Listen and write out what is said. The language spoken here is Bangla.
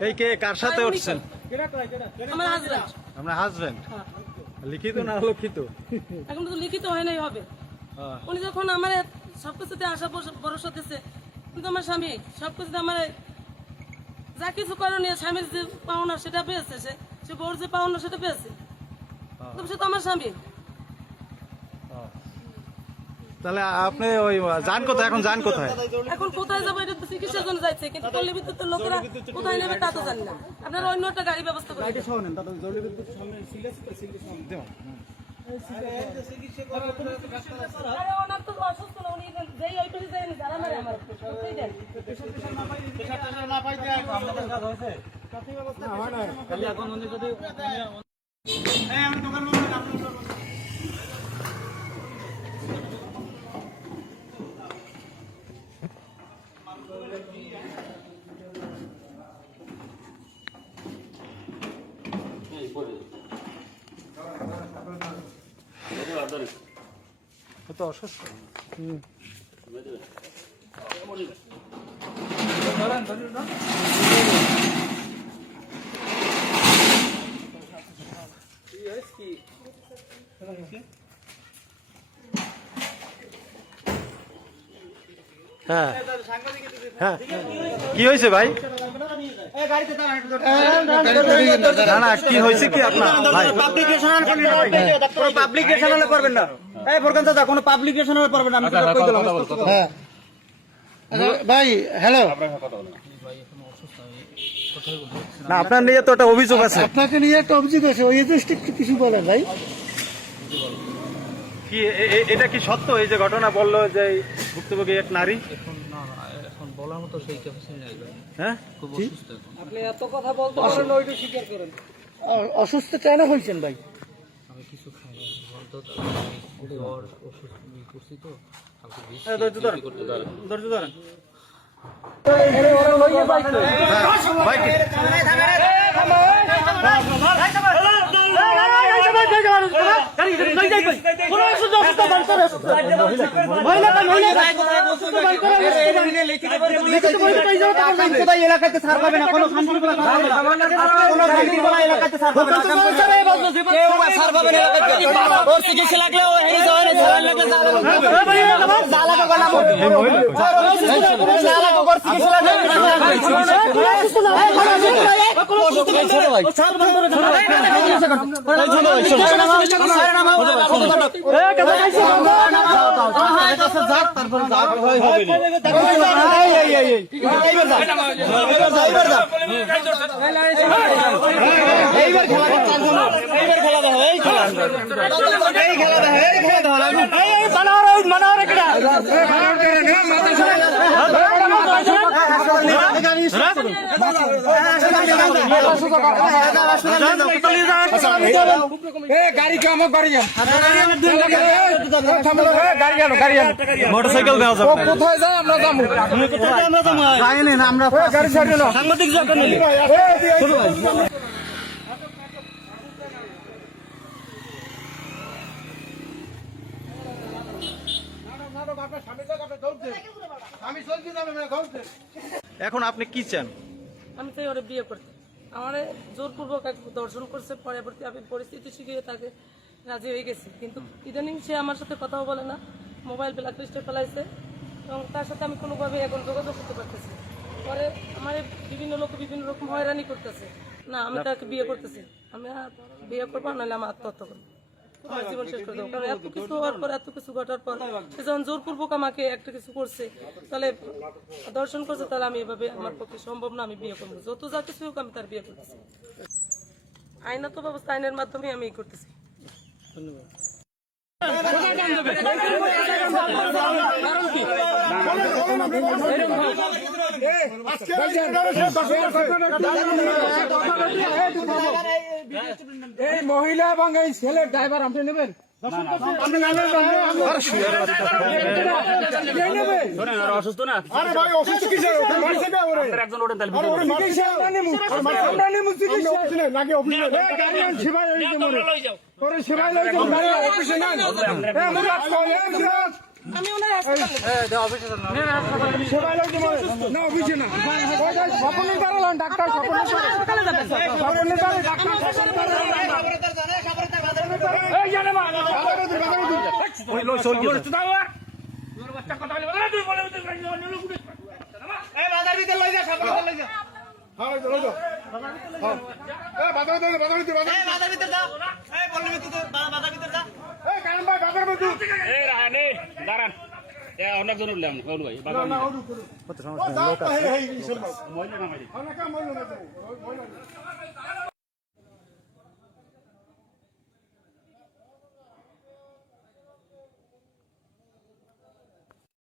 এই কে কার সাথে উঠছেন? আমার হাজবেন্ড। আপনার হাজবেন্ড? লিখিত না অলিখিত? এখন তো লিখিত হয় নাই হবে। উনি যখন আমার সবকিছুতে আশা ভরসা দিচ্ছে, কিন্তু আমার স্বামী সবকিছুতে আমার যা কিছু করণীয়, স্বামীর যে পাওনা সেটা পেয়েছে, সে বউর যে পাওনা সেটা পেয়েছে, সে তো আমার স্বামী। তাহলে আপনি ওই যান কোথায়? এখন যান কোথায়? এখন কোথায় যাবো এটা তো চিকিৎসার জন্য যাচ্ছে, কিন্তু পল্লী বিদ্যুতের লোকেরা কোথায় নেবে তা তো জানি না। আপনারা অন্য একটা গাড়ি ব্যবস্থা করেন। আরে ওনার তো অসুস্থ না, উনি যেই ওই পাশে যায়নি, যারা মারে আমার কোথায় যান? তো অসুস্থ। হ্যাঁ হ্যাঁ, কি হয়েছে ভাই? না না, কি হয়েছে কি আপনার ভাই? পাবলিকেশন করবেন না, এই ফোরকান দাদা, কোনো পাবলিকেশন করবেন না। আমি তো কই দিলাম। হ্যাঁ ভাই, হ্যালো। না, আপনার নিয়ে তো একটা অভিযোগ আছে। আপনাকে নিয়ে একটা অভিযোগ আছে, ওই জাস্ট একটু কিছু বলেন ভাই। কি এটা কি সত্য? এই যে ঘটনা বললো যে ভুক্তভোগী এক নারী, এখন বলার মতো সেই ক্যাপাসিটি নাই ভাই। হ্যাঁ খুব অসুস্থ এখন। আপনি এত কথা বলতে পারেন, ওইটা স্বীকার করেন। অসুস্থ কেন হয়েছেন ভাই? আমি কিছু খাই না বলতো, জ্বর অসুস্থ করছি তো কালকে বেশি করতে পারে। ভাই এলাকাতে ছাড় পাবে না, কোনো শান্তি এলাকাতে ছাড় পাবে না। ওর চিকিৎসা লাগলে ও হেরে যাওয়ার লাগলে মোটরসাইকেল দেওয়া যাবে? কোথায় যায় আমরা যাবো? আমরা গাড়ি ছাড়ি না, সাংবাদিক এখন আপনি কি চান? আমি তো ওরা বিয়ে করতে, আমার জোরপূর্বক এক দর্শন করছে, পরবর্তী আমি পরিস্থিতি শিখিয়ে তাকে রাজি হয়ে গেছি, কিন্তু ইদানিং সে আমার সাথে কথাও বলে না, মোবাইল ব্ল্যাক লিস্টে ফেলাইছে, এবং তার সাথে আমি কোনোভাবে এখন যোগাযোগ করতে পারতেছি। পরে আমার বিভিন্ন লোক বিভিন্ন রকম হয়রানি করতেছে। না, আমি তাকে বিয়ে করতেছি, আমি বিয়ে করবো, নাহলে আমি আত্মহত্যা করবো, আমার জীবন শেষ করে দেবো। কারণ এত কিছু হওয়ার পর, এত কিছু ঘটার পর সে যখন জোরপূর্বক আমাকে একটা কিছু করছে, তাহলে দর্শন করছে, তাহলে আমি এভাবে আমার পক্ষে সম্ভব না, আমি বিয়ে করবো। যত যা কিছু হোক আমি তার বিয়ে করতেছি, আইনত ব্যবস্থা, আইনের মাধ্যমে আমি করতেছি। ধন্যবাদ। এই মহিলা এবং এই ছেলে ড্রাইভার আপনি নেবেন? অসুস্থ না? আরে ভাই, অসুস্থ কিসের? একজন ওঠেন তাহলে সেবাই আমি ওনার হাসপাতালে হাসপাতালে যাবেন অনেকজন উঠলাম ভাই কত সমস্যা লোক আছে